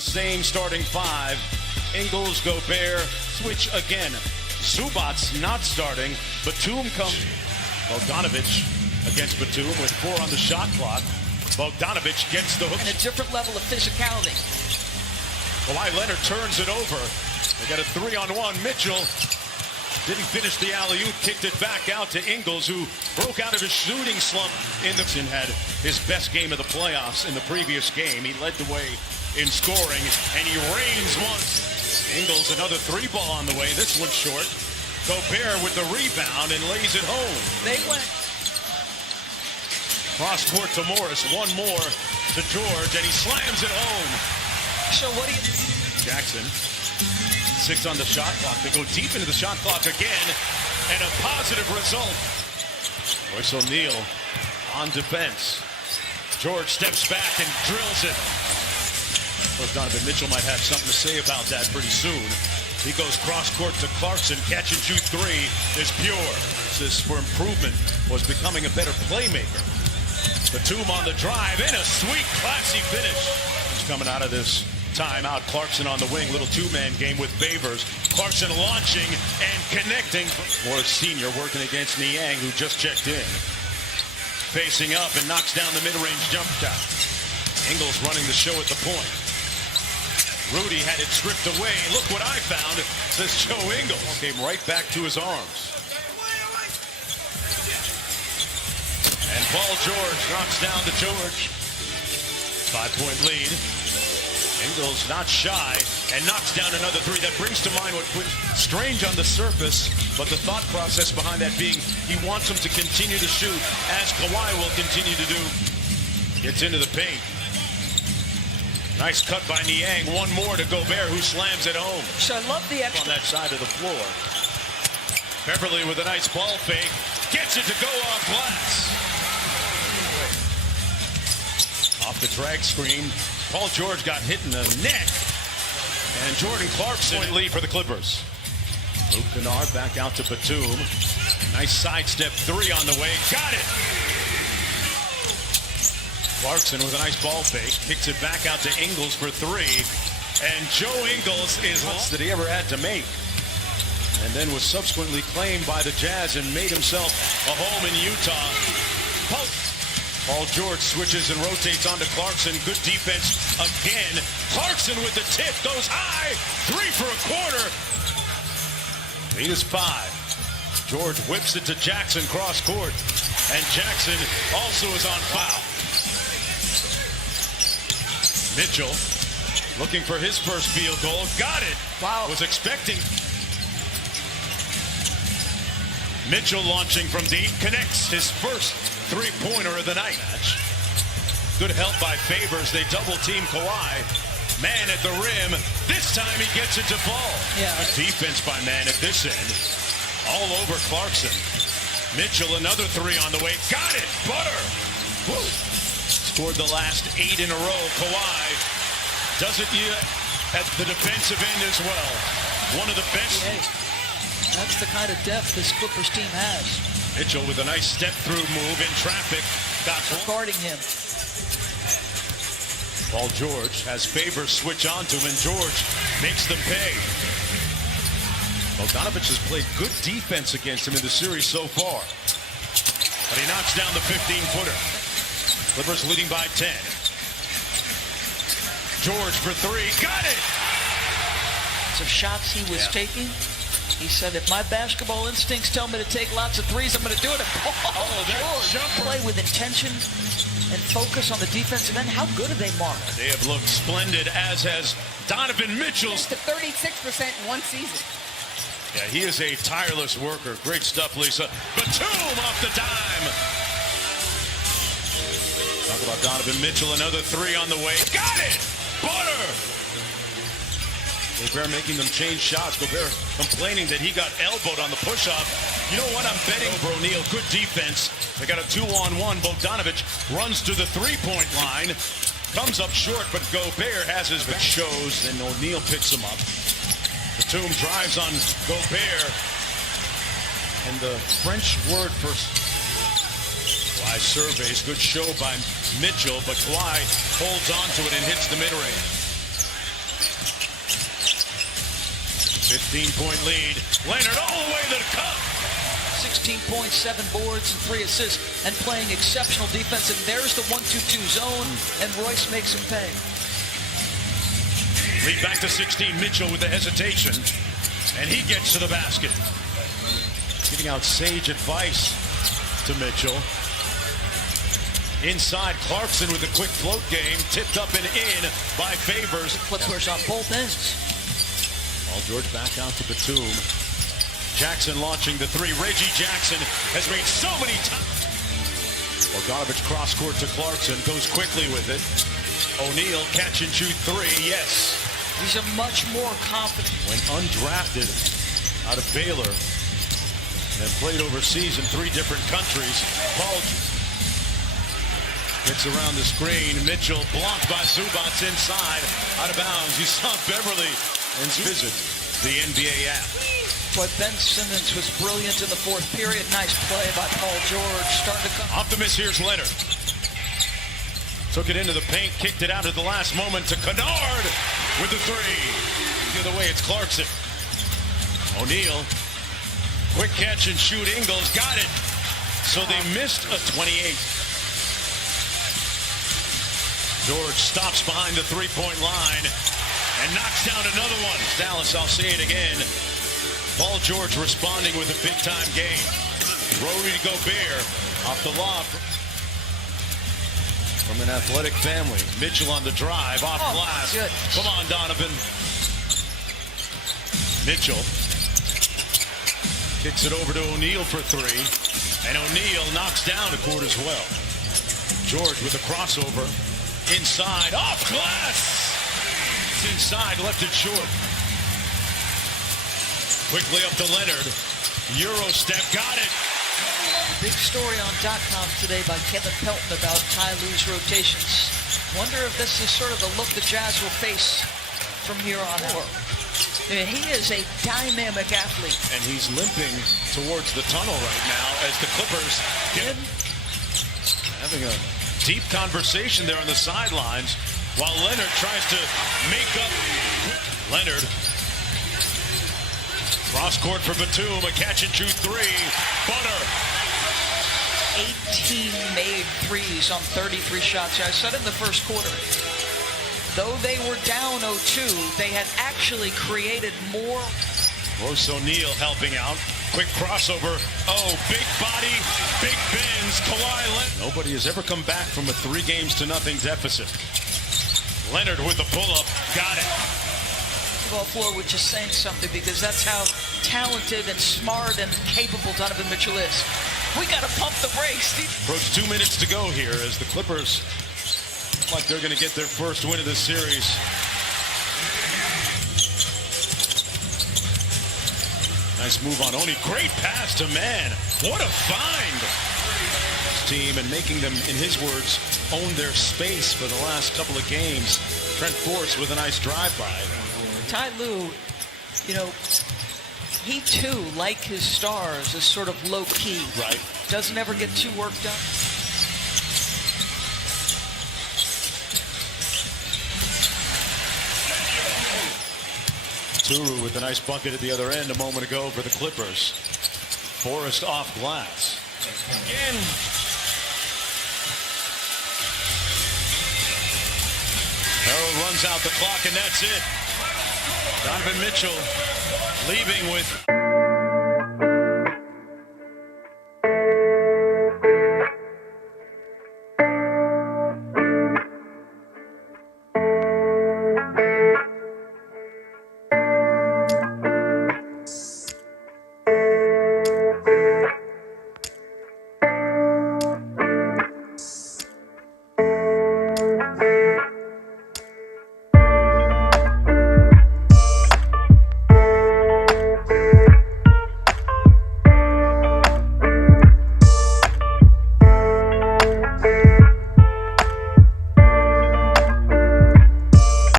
The same starting five. Ingles, Gobert, switch again. Zubac's not starting. Batum comes. Bogdanovic against Batum with 4 on the shot clock. Bogdanovic gets the hook. And a different level of physicality. Kawhi Leonard turns it over. They got a 3-on-1. Mitchell didn't finish the alley-oop, kicked it back out to Ingles, who broke out of his shooting slump in the had his best game of the playoffs in the previous game. He led the way in scoring, and he reigns once. Ingles, another 3-ball on the way. This one's short. Gobert with the rebound and lays it home. They went Cross court to Morris. One more to George, and he slams it home. So what do you... Jackson, 6 on the shot clock. They go deep into the shot clock again, and a positive result. Royce O'Neal on defense. George steps back and drills it. Donovan Mitchell might have something to say about that pretty soon. He goes cross court to Clarkson. Catch and shoot 3 is pure. This for improvement was becoming a better playmaker. Batum on the drive and a sweet, classy finish. He's coming out of this timeout. Clarkson on the wing. Little 2-man game with Favors. Clarkson launching and connecting. Morris Sr. working against Niang, who just checked in. Facing up and knocks down the mid-range jump shot. Ingles running the show at the point. Rudy had it stripped away. Look what I found, says Joe Ingles. Came right back to his arms. And Paul George knocks down to George. 5-point lead. Ingles not shy and knocks down another 3. That brings to mind what strange on the surface, but the thought process behind that being he wants him to continue to shoot, as Kawhi will continue to do. Gets into the paint. Nice cut by Niang. One more to Gobert, who slams it home. So I love the extra... On that side of the floor. Beverly with a nice ball fake. Gets it to go off glass. Off the drag screen. Paul George got hit in the neck. And Jordan Clarkson lead for the Clippers. Luke Kennard back out to Batum. Nice sidestep 3 on the way. Got it! Clarkson with a nice ball fake. Kicks it back out to Ingles for 3. And Joe Ingles is less that he ever had to make. And then was subsequently claimed by the Jazz and made himself a home in Utah. Paul George switches and rotates onto Clarkson. Good defense again. Clarkson with the tip. Goes high. 3 for a quarter. Lead is 5. George whips it to Jackson cross court. And Jackson also is on foul. Mitchell looking for his first field goal. Got it. Wow. Was expecting. Mitchell launching from deep. Connects his first 3-pointer of the night. Good help by Favors. They double-team Kawhi. Man at the rim. This time he gets it to fall. Yeah. Good defense by Man at this end. All over Clarkson. Mitchell, another 3 on the way. Got it. Butter. Woo. Scored the last 8 in a row. Kawhi does it at the defensive end as well. One of the best. That's the kind of depth this Clippers team has. Mitchell with a nice step-through move in traffic. Got guarding him. Paul George has Favors switch onto him, and George makes them pay. Bogdanovic has played good defense against him in the series so far. But he knocks down the 15-footer. Clippers leading by 10. George for 3. Got it! So shots he was taking. He said, if my basketball instincts tell me to take lots of 3s, I'm going to do it. George play with intention and focus on the defensive end. How good are they, Mark? They have looked splendid, as has Donovan Mitchell. To 36% in one season. Yeah, he is a tireless worker. Great stuff, Lisa. Batum off the dime. Talk about Donovan Mitchell. Another 3 on the way. Got it! Butter! Gobert making them change shots. Gobert complaining that he got elbowed on the push-off. You know what? I'm betting over O'Neal. Good defense. They got a 2-on-1. Bogdanovic runs to the 3-point line. Comes up short, but Gobert has his back. Shows, and O'Neal picks him up. Batum drives on Gobert. And the French word for Kawhi surveys. Good show by Mitchell, but Kawhi holds on to it and hits the mid-range. 15-point lead. Leonard all the way to the cup. 16.7 boards and 3 assists and playing exceptional defense. And there's the 1-2-2 zone, and Royce makes him pay. Lead back to 16. Mitchell with the hesitation, and he gets to the basket. Giving out sage advice to Mitchell. Inside, Clarkson with a quick float game, tipped up and in by Favors. Clippers on both ends. Paul George back out to Batum. Jackson launching the 3. Reggie Jackson has made so many times. Bogdanovich cross court to Clarkson, goes quickly with it. O'Neal catch and shoot 3, yes. He's a much more confident. When undrafted out of Baylor and played overseas in 3 different countries, Paul gets around the screen. Mitchell blocked by Zubac inside, out of bounds. You saw Beverly and visit the NBA app. Boy, Ben Simmons was brilliant in the 4th period. Nice play by Paul George. Starting to come. Optimist, here's Leonard. Took it into the paint, kicked it out at the last moment to Kennard with the 3. The other way, it's Clarkson. O'Neal, quick catch and shoot. Ingles got it. So they missed a 28. George stops behind the 3-point line and knocks down another one. Dallas, I'll say it again. Paul George responding with a big-time game. Rudy Gobert off the lob from an athletic family. Mitchell on the drive, off glass. Good. Come on, Donovan. Mitchell kicks it over to O'Neal for 3. And O'Neal knocks down a court as well. George with a crossover. Inside, off glass. It's inside, left it short. Quickly up to Leonard. Euro step, got it. Big story on .com today by Kevin Pelton about Ty Lue's rotations. Wonder if this is sort of the look the Jazz will face from here on out. He is a dynamic athlete. And he's limping towards the tunnel right now as the Clippers get having a deep conversation there on the sidelines while Leonard tries to make up. Leonard. Cross court for Batum, a catch and shoot 3. Butter. 18 made threes on 33 shots. I said in the first quarter, though they were down 0-2, they had actually created more. Royce O'Neal helping out. Quick crossover. Oh, big body, big bends. Kawhi Leonard. Nobody has ever come back from a 3-0 deficit. Leonard with the pull-up. Got it. Ball floor, which is saying something because that's how talented and smart and capable Donovan Mitchell is. We got to pump the brakes. Approach 2 minutes to go here as the Clippers look like they're going to get their first win of the series. Nice move on Oni. Great pass to Man. What a find. This team and making them, in his words, own their space for the last couple of games. Trent Force with a nice drive-by. Ty Lue, you know, he too, like his stars, is sort of low-key. Right. Doesn't ever get too worked up. Turu with a nice bucket at the other end a moment ago for the Clippers. Forrest off glass. Again. Harold runs out the clock, and that's it. Donovan Mitchell leaving with